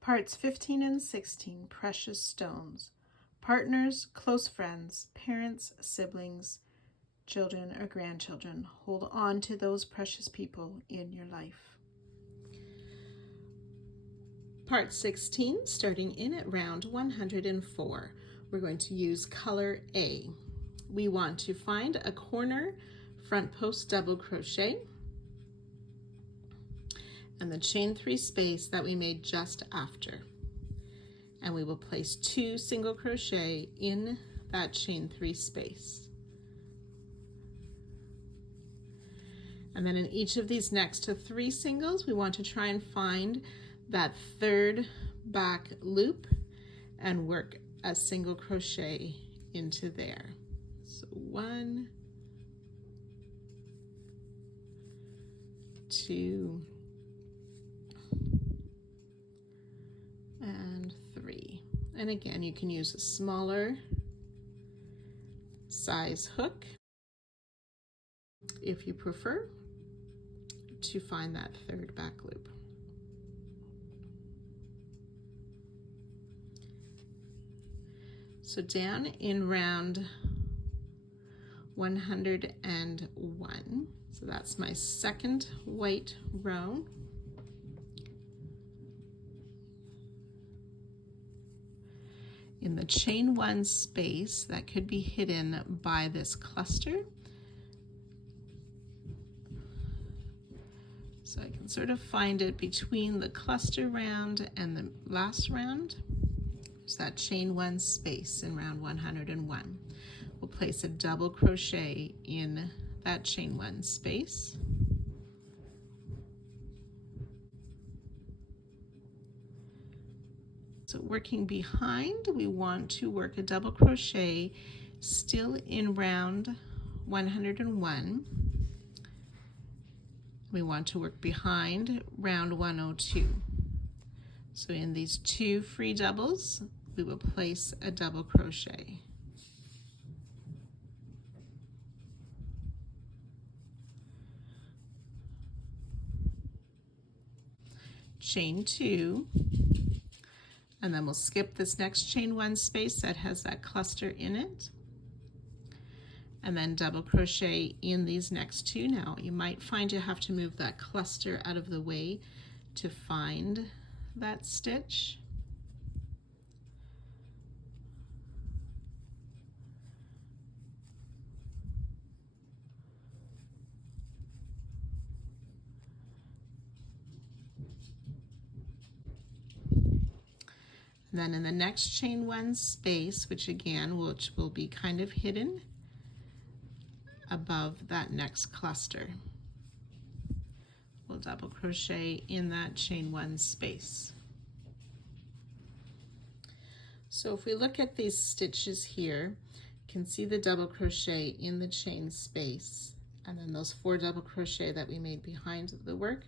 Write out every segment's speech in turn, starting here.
Parts 15 and 16, precious stones. Partners, close friends, parents, siblings, children or grandchildren. Hold on to those precious people in your life. Part 16, starting in at round 104. We're going to use color A. We want to find a corner front post double crochet and the chain 3 space that we made just after. And we will place 2 single crochet in that chain 3 space. And then in each of these next to 3 singles, we want to try and find that 3rd back loop and work a single crochet into there. So 1, 2, and 3. And again, you can use a smaller size hook if you prefer to find that 3rd back loop. So down in round 101, so that's my 2nd white row. In the chain 1 space that could be hidden by this cluster, so I can sort of find it between the cluster round and the last round. There's that chain 1 space in round 101. We'll place a double crochet in that chain 1 space. So working behind, we want to work a double crochet still in round 101. We want to work behind round 102. So in these 2 free doubles, we will place a double crochet. Chain 2, and then we'll skip this next chain 1 space that has that cluster in it, and then double crochet in these next 2. Now you might find you have to move that cluster out of the way to find that stitch. And then in the next chain 1 space, which will be kind of hidden above that next cluster, we'll double crochet in that chain 1 space. So if we look at these stitches here, you can see the double crochet in the chain space, and then those 4 double crochet that we made behind the work.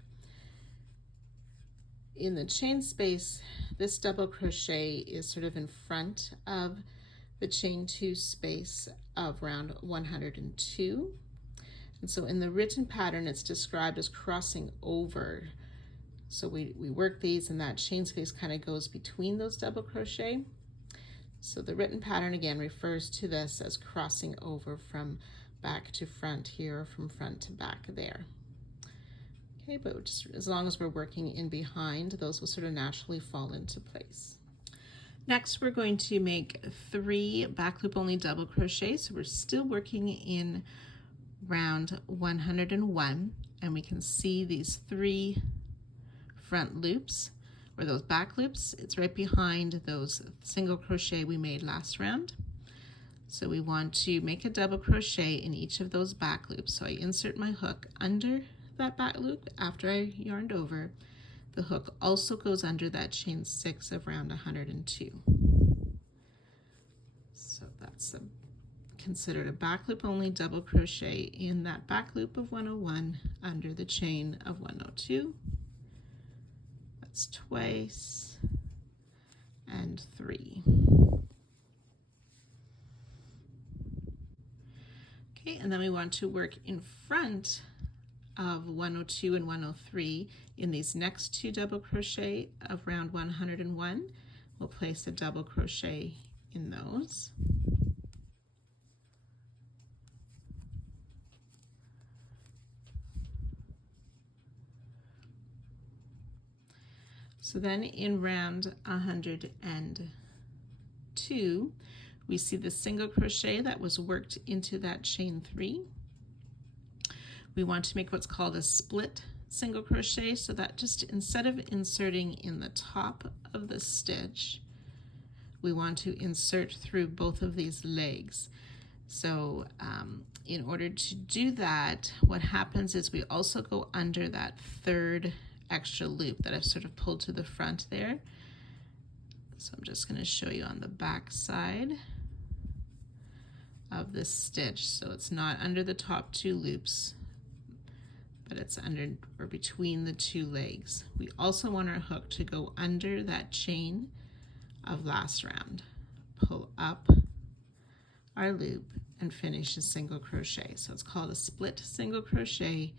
In the chain space, this double crochet is sort of in front of the chain 2 space of round 102. And so in the written pattern, it's described as crossing over. So we work these, and that chain space kind of goes between those double crochet. So the written pattern again refers to this as crossing over from back to front here, or from front to back there. Okay, but just as long as we're working in behind, those will sort of naturally fall into place. Next, we're going to make 3 back loop only double crochets. So we're still working in round 101, and we can see these 3 front loops, or those back loops. It's right behind those single crochet we made last round. So we want to make a double crochet in each of those back loops. So I insert my hook under that back loop after I yarned over. The hook also goes under that chain 6 of round 102. So that's considered a back loop only double crochet in that back loop of 101 under the chain of 102. That's twice and 3. Okay, and then we want to work in front of 102 and 103, in these next 2 double crochet of round 101, we'll place a double crochet in those. So then in round 102, we see the single crochet that was worked into that chain 3. We want to make what's called a split single crochet, so that just instead of inserting in the top of the stitch, we want to insert through both of these legs. So in order to do that, what happens is we also go under that 3rd extra loop that I've sort of pulled to the front there. So I'm just going to show you on the back side of this stitch. So it's not under the top 2 loops, but it's under or between the 2 legs. We also want our hook to go under that chain of last round. Pull up our loop and finish a single crochet. So it's called a split single crochet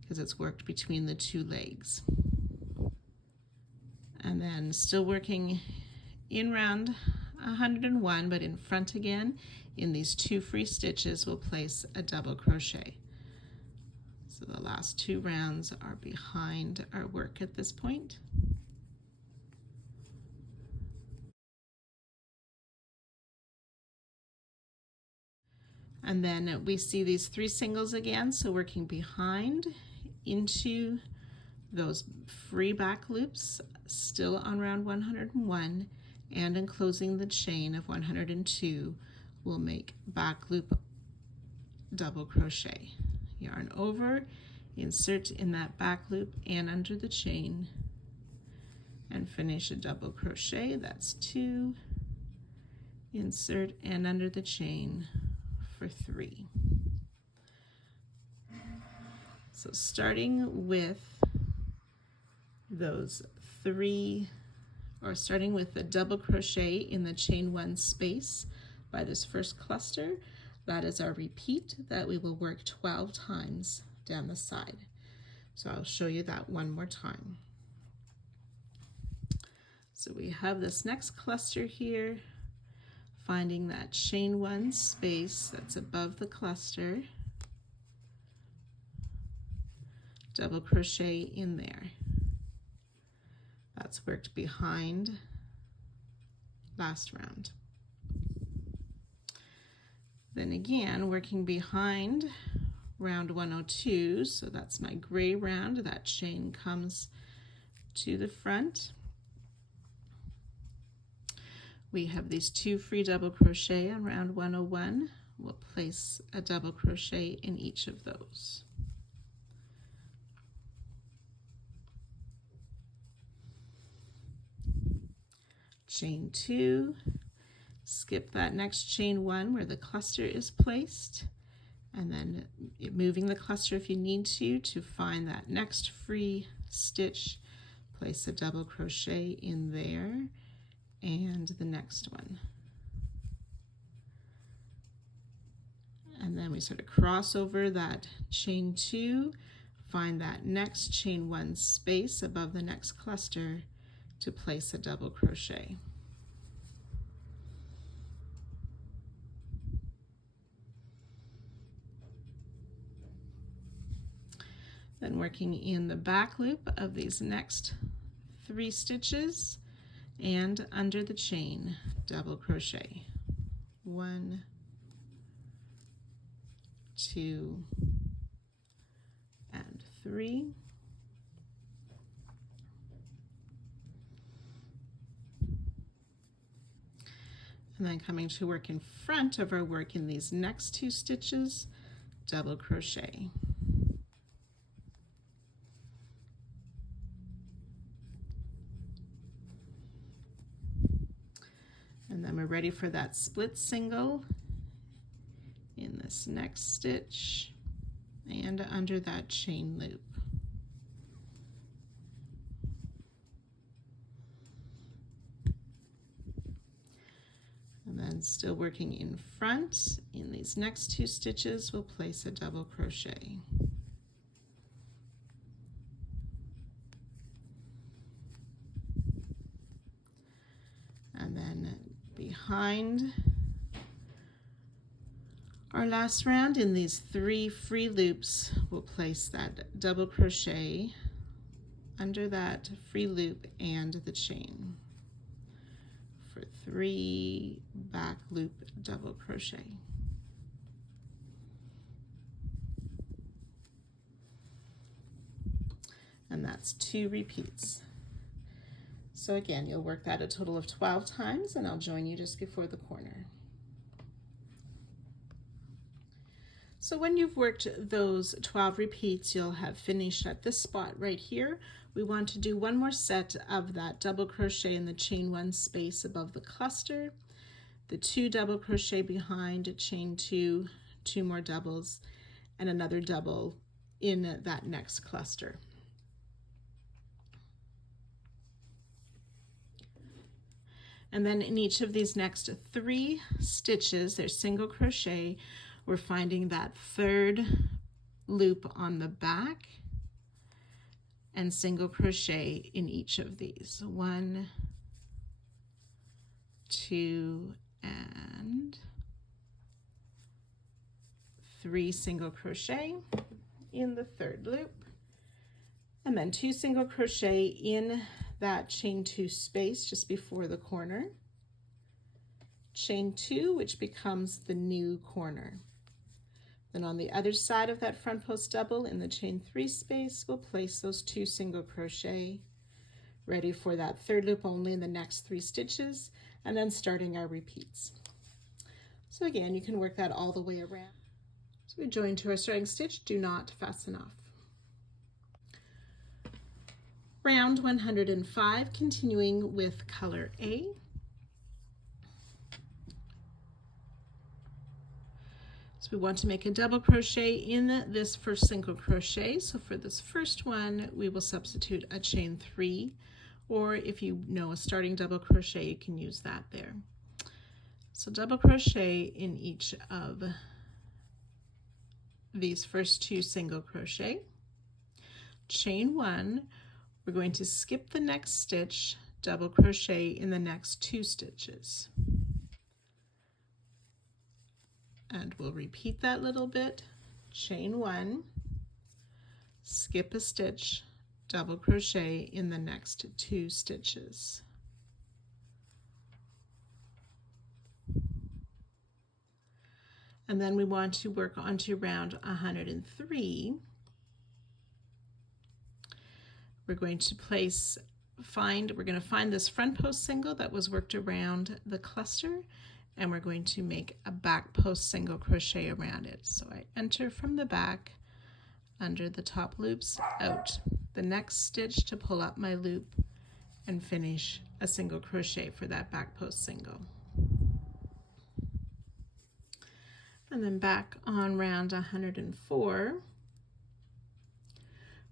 because it's worked between the 2 legs. And then still working in round 101, but in front again, in these 2 free stitches, we'll place a double crochet. So the last 2 rounds are behind our work at this point. And then we see these 3 singles again, so working behind into those free back loops, still on round 101, and enclosing the chain of 102, we'll make back loop double crochet. Yarn over, insert in that back loop and under the chain, and finish a double crochet. That's 2, insert and under the chain for 3. So starting with those 3, or starting with the double crochet in the chain 1 space by this first cluster, that is our repeat that we will work 12 times down the side. So I'll show you that one more time. So we have this next cluster here, finding that chain 1 space that's above the cluster, double crochet in there. That's worked behind last round. Then again, working behind round 102, so that's my gray round, that chain comes to the front. We have these 2 free double crochet on round 101. We'll place a double crochet in each of those. Chain 2, skip that next chain 1 where the cluster is placed, and then moving the cluster if you need to find that next free stitch, place a double crochet in there and the next one. And then we sort of cross over that chain 2, find that next chain 1 space above the next cluster to place a double crochet. Then working in the back loop of these next 3 stitches and under the chain, double crochet. 1, 2, and 3. And then coming to work in front of our work in these next 2 stitches, double crochet. And then we're ready for that split single in this next stitch and under that chain loop. And then still working in front, in these next 2 stitches, we'll place a double crochet. behind our last round, in these 3 free loops, we'll place that double crochet under that free loop and the chain for 3 back loop double crochet. And that's 2 repeats. So again, you'll work that a total of 12 times, and I'll join you just before the corner. So when you've worked those 12 repeats, you'll have finished at this spot right here. We want to do one more set of that double crochet in the chain 1 space above the cluster, the 2 double crochet behind, chain 2, 2 more doubles, and another double in that next cluster. And then in each of these next 3 stitches, there's single crochet. We're finding that 3rd loop on the back and single crochet in each of these. 1, 2, and 3 single crochet in the 3rd loop, and then 2 single crochet in that chain 2 space just before the corner, chain 2, which becomes the new corner. Then on the other side of that front post double in the chain 3 space, we'll place those 2 single crochet, ready for that 3rd loop only in the next 3 stitches, and then starting our repeats. So again, you can work that all the way around. So we join to our starting stitch, do not fasten off. Round 105, continuing with color A. So we want to make a double crochet in this first single crochet. So for this first one, we will substitute a chain 3, or if you know a starting double crochet, you can use that there. So double crochet in each of these first 2 single crochet, chain 1, we're going to skip the next stitch, double crochet in the next 2 stitches. And we'll repeat that little bit, chain 1, skip a stitch, double crochet in the next 2 stitches. And then we want to work onto round 103. We're going to we're going to find this front post single that was worked around the cluster, and we're going to make a back post single crochet around it. So I enter from the back, under the top loops, out the next stitch to pull up my loop and finish a single crochet for that back post single. And then back on round 104,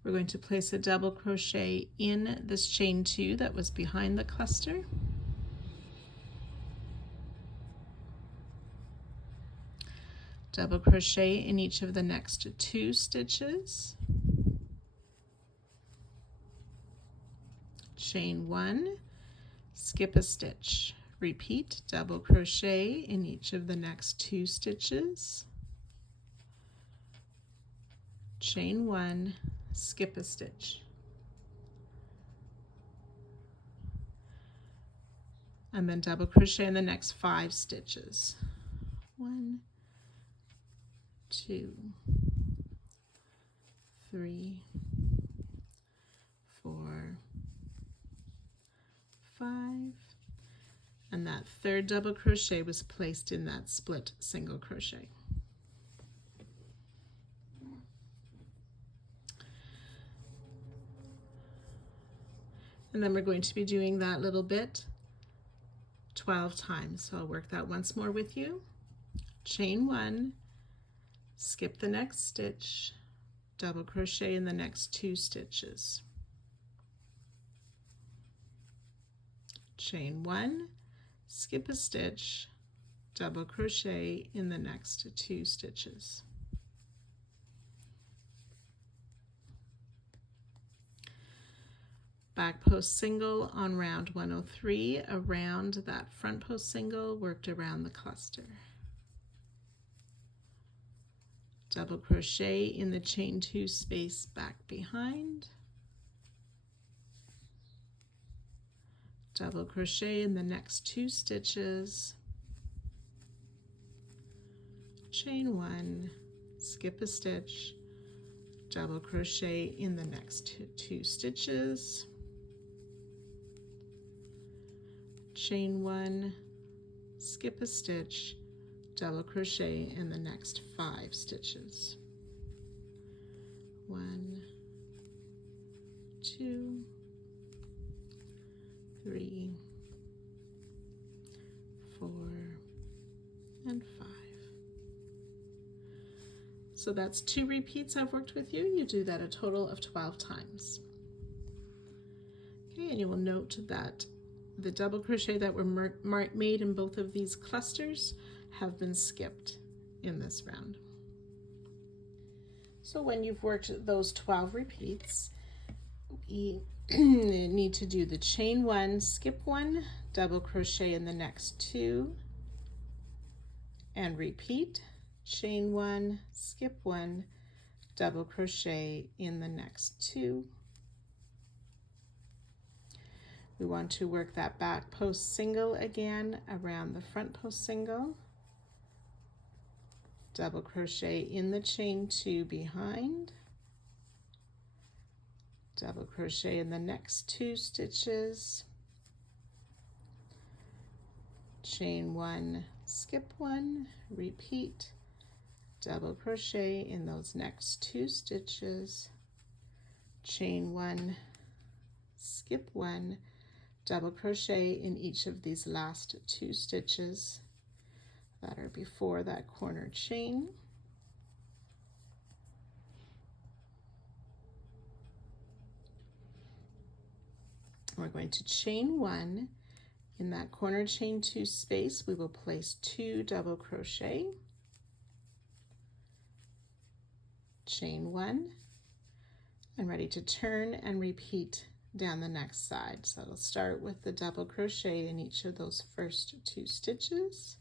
we're going to place a double crochet in this chain 2 that was behind the cluster. Double crochet in each of the next 2 stitches. Chain 1, skip a stitch. Repeat, double crochet in each of the next 2 stitches. Chain 1, skip a stitch. And then double crochet in the next 5 stitches. 1, 2, 3, 4, 5. And that 3rd double crochet was placed in that split single crochet. And then we're going to be doing that little bit 12 times. So I'll work that once more with you. Chain 1, skip the next stitch, double crochet in the next 2 stitches. Chain 1, skip a stitch, double crochet in the next 2 stitches. back post single on round 103 around that front post single, worked around the cluster. Double crochet in the chain 2 space back behind. Double crochet in the next 2 stitches. Chain 1, skip a stitch, double crochet in the next two stitches. Chain 1, skip a stitch, double crochet in the next 5 stitches. 1, 2, 3, 4, and 5. So that's 2 repeats I've worked with you. You do that a total of 12 times. Okay, and you will note that the double crochet that were made in both of these clusters have been skipped in this round. So when you've worked those 12 repeats, we need to do the chain 1, skip 1, double crochet in the next 2, and repeat. Chain 1, skip 1, double crochet in the next 2. We want to work that back post single again around the front post single. Double crochet in the chain 2 behind. Double crochet in the next 2 stitches. Chain 1, skip 1, repeat. Double crochet in those next 2 stitches, chain 1, skip 1, double crochet in each of these last 2 stitches that are before that corner chain. We're going to chain 1. In that corner chain 2 space, we will place 2 double crochet. Chain 1, and ready to turn and repeat down the next side. So it'll start with the double crochet in each of those first 2 stitches,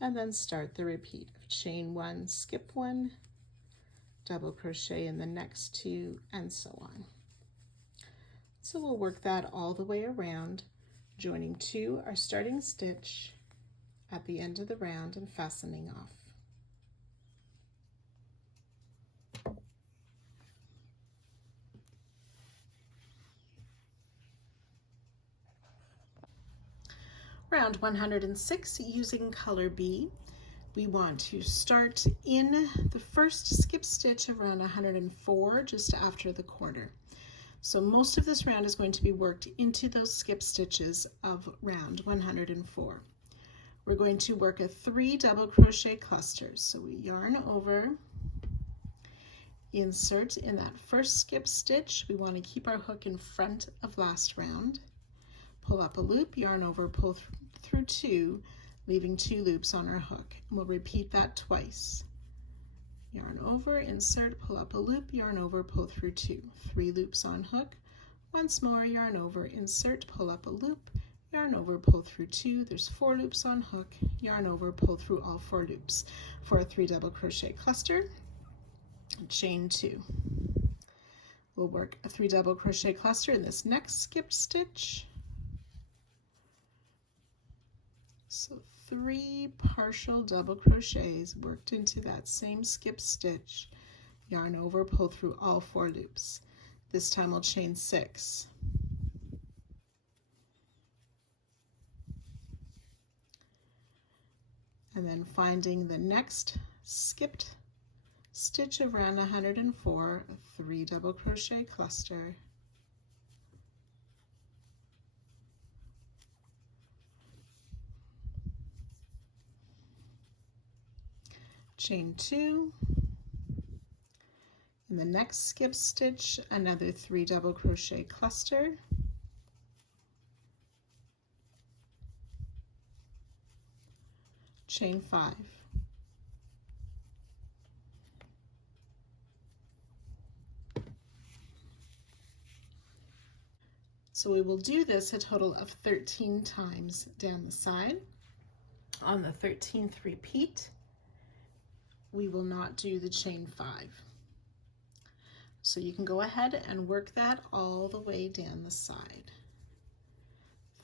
and then start the repeat of chain 1, skip 1, double crochet in the next 2, and so on. So we'll work that all the way around, joining to our starting stitch at the end of the round and fastening off. Round 106, using color B, we want to start in the first skip stitch around 104, just after the corner. So most of this round is going to be worked into those skip stitches of round 104. We're going to work a 3 double crochet clusters. So we yarn over, insert in that first skip stitch. We want to keep our hook in front of last round. Pull up a loop, yarn over, pull through 2, leaving 2 loops on our hook. And we'll repeat that twice. Yarn over, insert, pull up a loop, yarn over, pull through 2. 3 loops on hook. Once more, yarn over, insert, pull up a loop, yarn over, pull through 2. There's 4 loops on hook, yarn over, pull through all 4 loops for a 3 double crochet cluster. Chain 2. We'll work a 3 double crochet cluster in this next skip stitch. So 3 partial double crochets worked into that same skip stitch, yarn over, pull through all 4 loops. This time we'll chain 6. And then finding the next skipped stitch around 104, a 3 double crochet cluster. Chain 2. In the next skip stitch, another 3 double crochet cluster. Chain 5. So we will do this a total of 13 times down the side. On the 13th repeat, we will not do the chain 5. So you can go ahead and work that all the way down the side.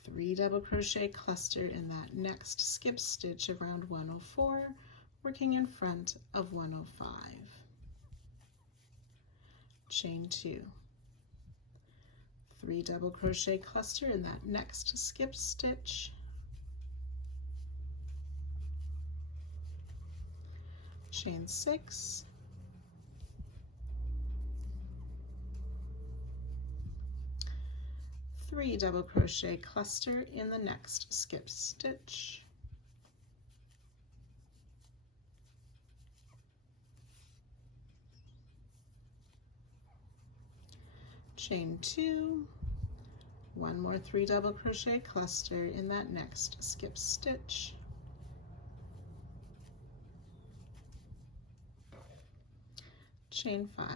3 double crochet, cluster in that next skip stitch around 104, working in front of 105. Chain 2. 3 double crochet, cluster in that next skip stitch. Chain 6. Three double crochet, cluster in the next skip stitch. Chain 2. One more 3 double crochet, cluster in that next skip stitch. Chain 5.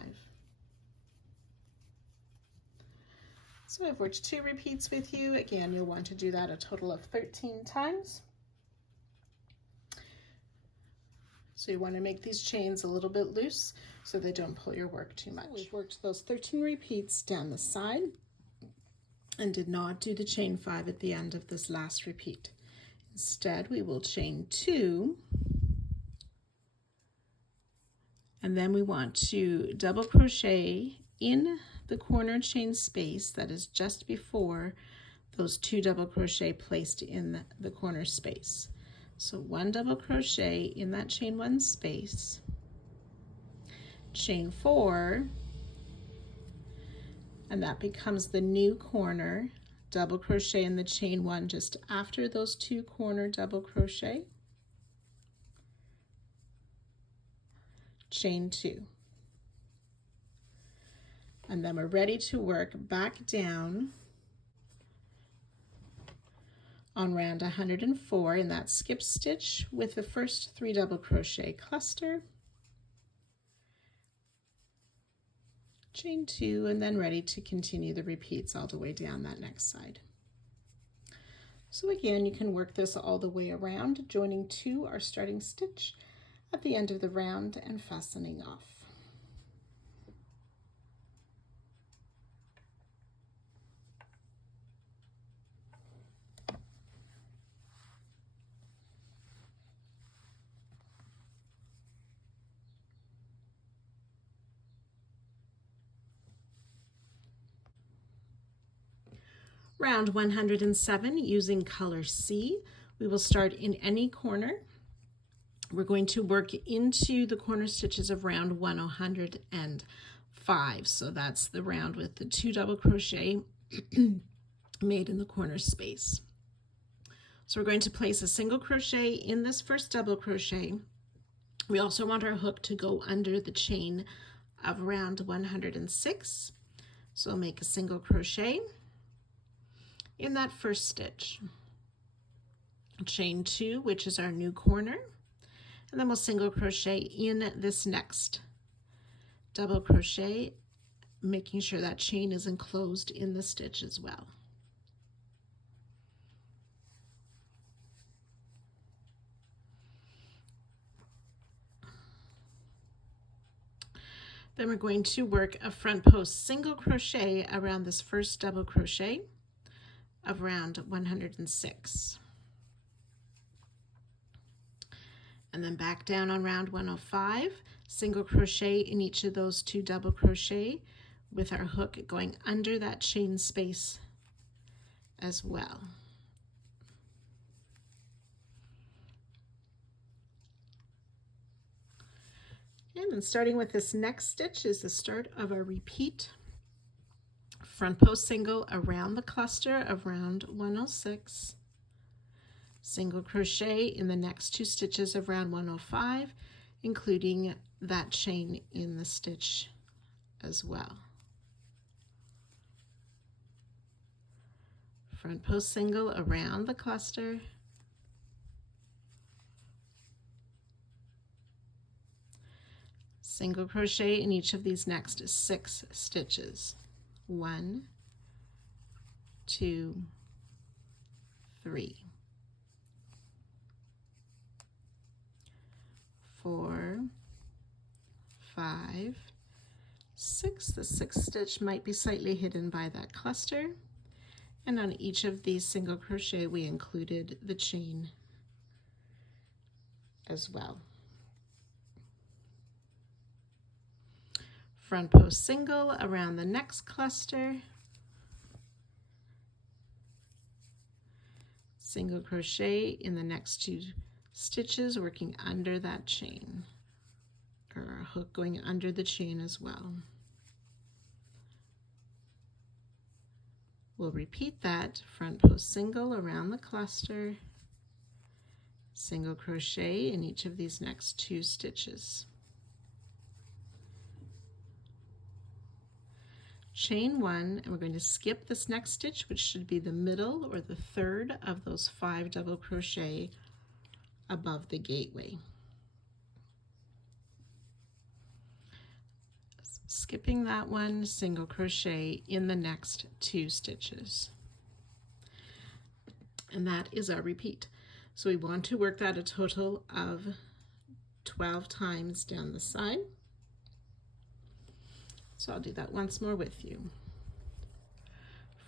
So I've worked 2 repeats with you. Again, you'll want to do that a total of 13 times. So you want to make these chains a little bit loose so they don't pull your work too much. We've worked those 13 repeats down the side and did not do the chain 5 at the end of this last repeat. Instead, we will chain 2, and then we want to double crochet in the corner chain space that is just before those 2 double crochet placed in the corner space. So 1 double crochet in that chain 1 space, chain 4, and that becomes the new corner, double crochet in the chain 1 just after those 2 corner double crochet, chain 2. And then we're ready to work back down on round 104 in that skip stitch with the first 3 double crochet, cluster, chain 2, and then ready to continue the repeats all the way down that next side. So again, you can work this all the way around, joining to our starting stitch at the end of the round and fastening off. Round 107 using color C. We will start in any corner. We're going to work into the corner stitches of round 105. So that's the round with the 2 double crochet made in the corner space. So we're going to place a single crochet in this first double crochet. We also want our hook to go under the chain of round 106. So we'll make a single crochet in that first stitch, chain 2, which is our new corner, and then we'll single crochet in this next double crochet, making sure that chain is enclosed in the stitch as well. Then we're going to work a front post single crochet around this first double crochet of round 106. And then back down on round 105, single crochet in each of those 2 double crochet with our hook going under that chain space as well. And then starting with this next stitch is the start of our repeat front post single around the cluster of round 106, single crochet in the next 2 stitches of round 105, including that chain in the stitch as well. Front post single around the cluster, single crochet in each of these next 6 stitches. 1, 2, 3, 4, 5, 6. The sixth stitch might be slightly hidden by that cluster, and on each of these single crochet we included the chain as well. Front post single around the next cluster, single crochet in the next 2 stitches, working under that chain, or a hook going under the chain as well. We'll repeat that, front post single around the cluster, single crochet in each of these next 2 stitches. Chain 1, and we're going to skip this next stitch, which should be the middle or the third of those 5 double crochet above the gateway. Skipping that one, single crochet in the next 2 stitches. And that is our repeat. So we want to work that a total of 12 times down the side. So I'll do that once more with you.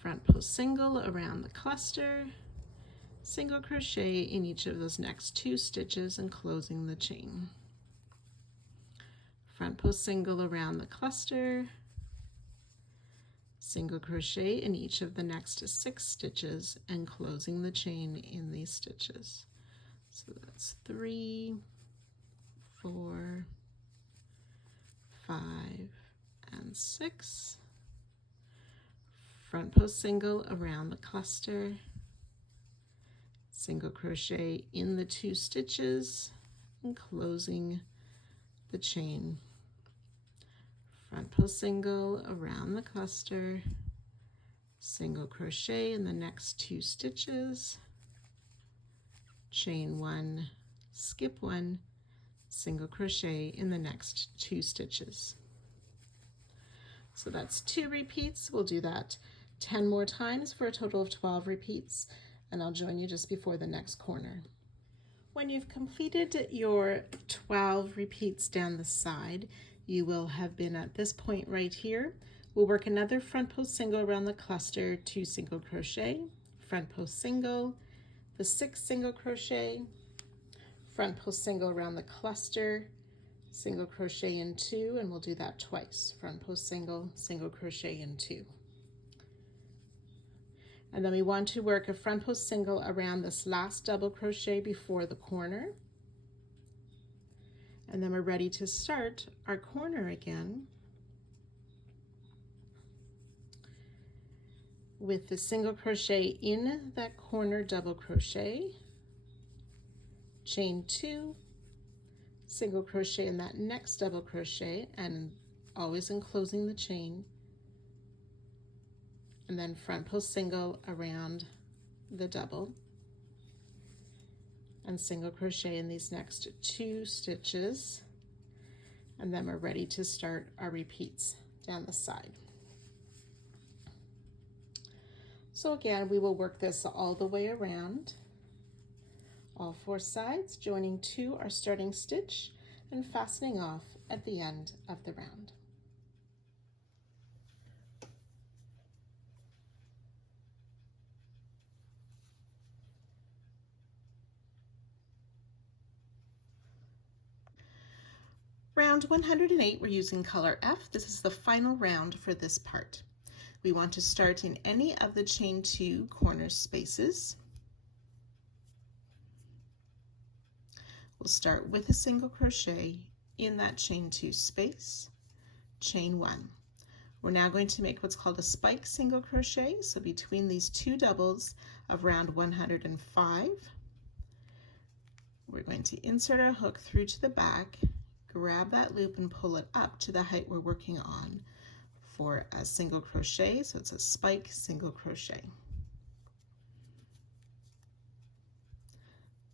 Front post single around the cluster, single crochet in each of those next 2 stitches and closing the chain. Front post single around the cluster, single crochet in each of the next 6 stitches and closing the chain in these stitches. So that's 3, 4, 5, and 6. Front post single around the cluster, single crochet in the 2 stitches and closing the chain. Front post single around the cluster, single crochet in the next 2 stitches, chain 1, skip 1, single crochet in the next 2 stitches. So that's 2 repeats. We'll do that 10 more times for a total of 12 repeats, and I'll join you just before the next corner. When you've completed your 12 repeats down the side, you will have been at this point right here. We'll work another front post single around the cluster, 2 single crochet, front post single, the 6 single crochet, front post single around the cluster, single crochet in 2, and we'll do that twice. Front post single, single crochet in 2. And then we want to work a front post single around this last double crochet before the corner. And then we're ready to start our corner again with the single crochet in that corner double crochet, chain 2, single crochet in that next double crochet, and always enclosing the chain, and then front post single around the double and single crochet in these next 2 stitches, and then we're ready to start our repeats down the side. So again, we will work this all the way around, all 4 sides, joining to our starting stitch and fastening off at the end of the round. Round 108, we're using color F. This is the final round for this part. We want to start in any of the chain 2 corner spaces. We'll start with a single crochet in that chain 2 space, chain 1. We're now going to make what's called a spike single crochet. So between these 2 doubles of round 105, we're going to insert our hook through to the back, grab that loop and pull it up to the height we're working on for a single crochet. So it's a spike single crochet.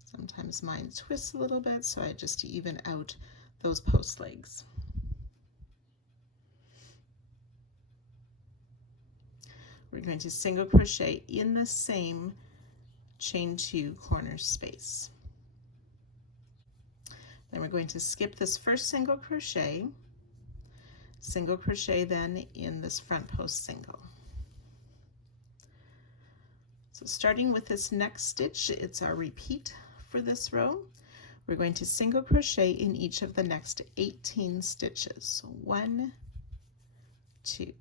Sometimes mine twists a little bit, so I just even out those post legs. we're going to single crochet in the same chain 2 corner space. Then we're going to skip this first single crochet then in this front post single. So starting with this next stitch, it's our repeat for this row. We're going to single crochet in each of the next 18 stitches. So 1, 2,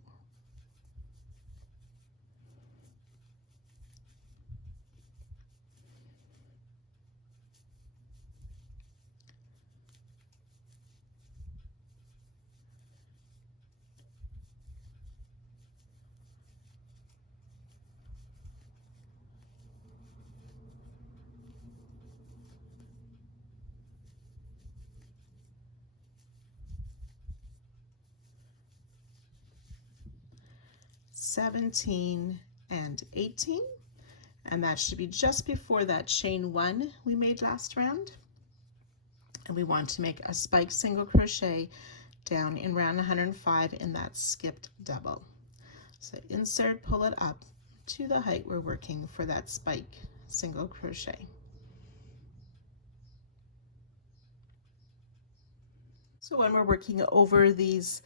17 and 18, and that should be just before that chain 1 we made last round. And we want to make a spike single crochet down in round 105 in that skipped double. So insert, pull it up to the height we're working for that spike single crochet. So when we're working over these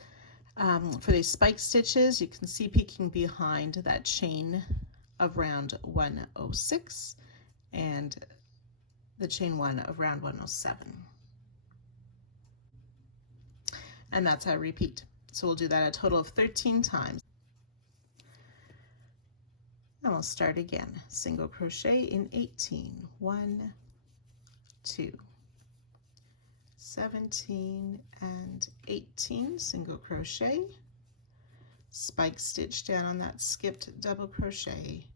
for these spike stitches, you can see peeking behind that chain of round 106 and the chain 1 of round 107. And that's our repeat. So we'll do that a total of 13 times. And we'll start again. Single crochet in 18. 1, 2, 17 and 18, single crochet, spike stitch down on that skipped double crochet,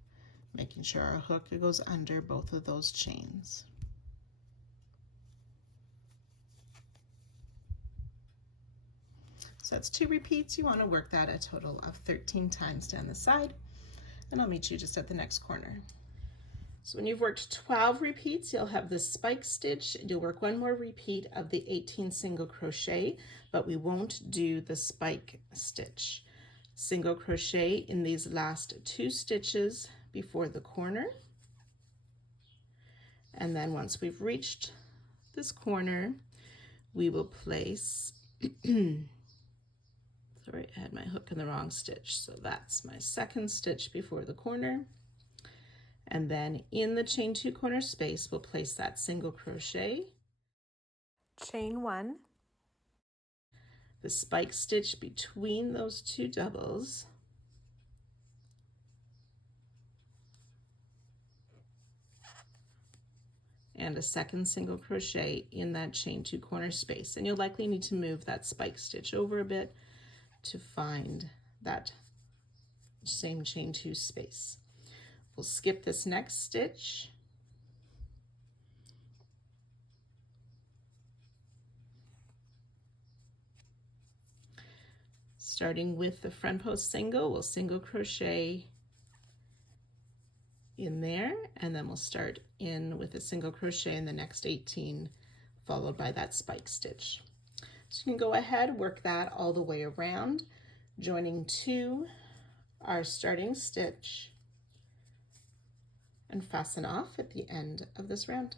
making sure our hook goes under both of those chains. So that's 2 repeats. You want to work that a total of 13 times down the side, and I'll meet you just at the next corner. So when you've worked 12 repeats, you'll have the spike stitch. You'll work 1 more repeat of the 18 single crochet, but we won't do the spike stitch. Single crochet in these last 2 stitches before the corner. And then once we've reached this corner, we will place, sorry, I had my hook in the wrong stitch. So that's my second stitch before the corner. And then in the chain 2 corner space, we'll place that single crochet, chain 1, the spike stitch between those 2 doubles, and a second single crochet in that chain 2 corner space. And you'll likely need to move that spike stitch over a bit to find that same chain 2 space. We'll skip this next stitch. Starting with the front post single, we'll single crochet in there, and then we'll start in with a single crochet in the next 18, followed by that spike stitch. So you can go ahead, work that all the way around, joining to our starting stitch, and fasten off at the end of this round.